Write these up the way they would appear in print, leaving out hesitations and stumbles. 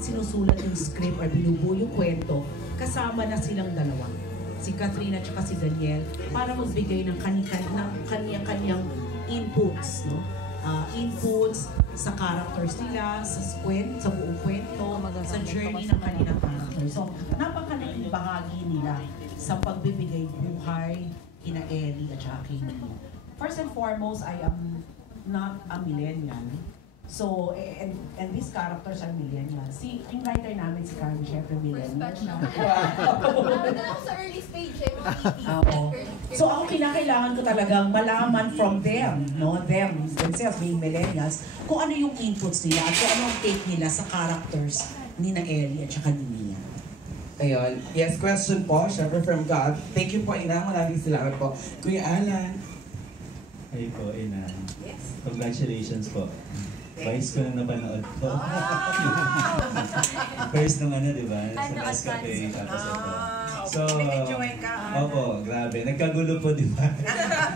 sinusulat yung script or binubuo yung kwento, kasama na silang dalawa. Si Catherine at si Daniel, para magbigay ng kanya-kanyang inputs, no? Inputs sa characters nila, sa buong kwento, sa journey ng kanilang characters. So, napakalaking bahagi nila sa pagbibigay buhay kina Ellie at saka kay Nina. First and foremost, I am not a millennial. So, and these characters are millennials. Yung writer namin, si Karen, syempre millennial siya. Doon ako sa early stage, So, ako kinakailangan ko talagang malaman from them, no? Them themselves being millennials, kung ano yung inputs nila at kung ano ang take nila sa characters ni na Ellie at saka ni Mia. Ayun. Yes, question po, syempre from God. Thank you po, Ina. Maraming salamat po. Kuya Alan. Hey po, Ina. Yes. Congratulations po. Vice ko na napanood po. First nung di ba? Sa Nescafe, tapos ito. So, opo, grabe. Nagkagulo po, di ba?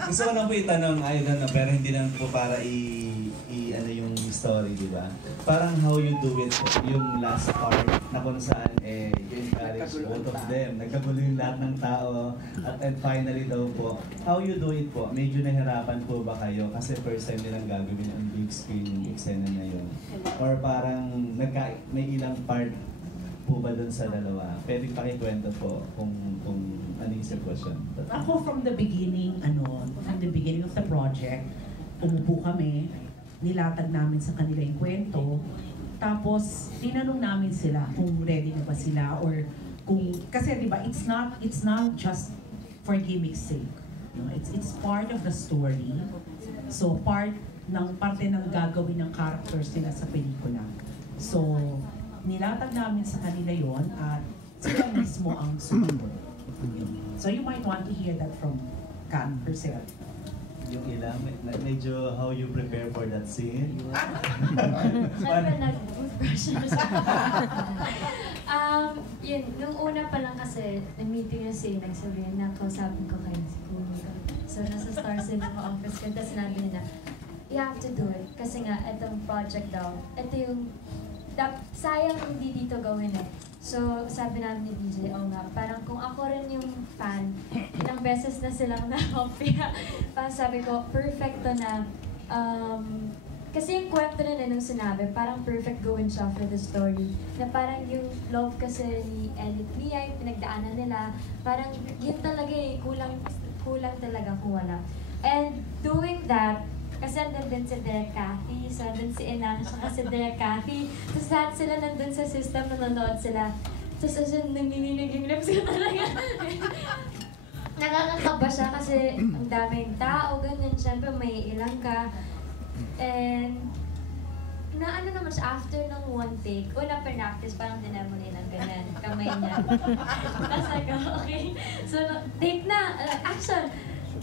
Gusto ko lang po itanong, pero hindi lang po para ano yung story, di ba? Parang how you do it po, yung last part na kung saan you encourage both of them. Nagkagulo yung lahat ng tao and finally daw po, how you do it po? Medyo nahirapan po ba kayo? Kasi first time nilang gagawin ang big screen yung eksena na yun. Or parang may ilang part po ba dun sa dalawa? Pwedeng pakikwento po kung ano yung sitwasyon. Ako from the beginning of the project, umupo kami, nilatag namin sa kanila yung kwento, tapos tinanong namin sila kung ready na ba sila or kung, kasi di ba, it's not just for gimmick's sake. No? It's part of the story. So parte ng gagawin ng characters nila sa pelikula. So, nilatag namin sa kanila yon at sila mismo ang sumagot. So you might want to hear that from Kat herself. Yung ilang, medyo how you prepare for that scene? Siyempre nag-brush yun, nung una pa lang kasi, nag-meeting na si nagsabihin na kausapin ko kayo si Kuya. So nasa Star Cinema office ko, tapos sinabi nila, you have to do it. Kasi nga, itong project daw, ito yung sayang hindi dito gawin eh. So, sabi namin ni BJ, nga, parang kung ako rin yung fan, ilang beses na silang na-opera. Parang sabi ko, perfecto na, kasi yung kwento na nung sinabi, parang perfect gawin siya for the story. Na parang yung love kasi ni Ellie at Mia, yung pinagdaanan nila, parang yun talaga kulang talaga kung wala. And doing that, kasi andun din si Derek Cathy, so andun si Ina, saka si Derek Cathy. Tapos lahat sila nandun sa system, nanonood sila. Tapos asyan, nanginginig yung lips ko talaga. Nakakakaba siya kasi ang daming tao, ganyan. Siyempre may ilang ka. And naano naman siya, after ng one take, una practice, parang dinemo nila ganyan, kamay niya. Tapos ako, okay. So, take na, action!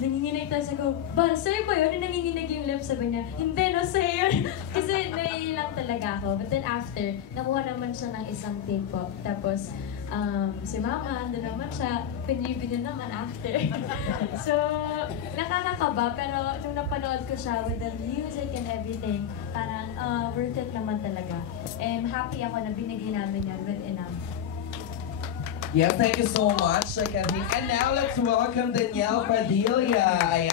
Nanginginig tayo sa ko, ba, sa'yo ba yun? Nanginginig yung lips, sabi niya, hindi, no, sa'yo yun. Kasi naiilang talaga ako. But then after, nakuha naman siya ng isang take po. Tapos, si Mama, andun naman siya, pinibinin naman after. So, nakakakaba, pero nung napanood ko siya with the music and everything, parang worth it naman talaga. And happy ako na binigay namin yan with enough. Yeah, thank you so much, Catherine. And now let's welcome Danielle Padilla.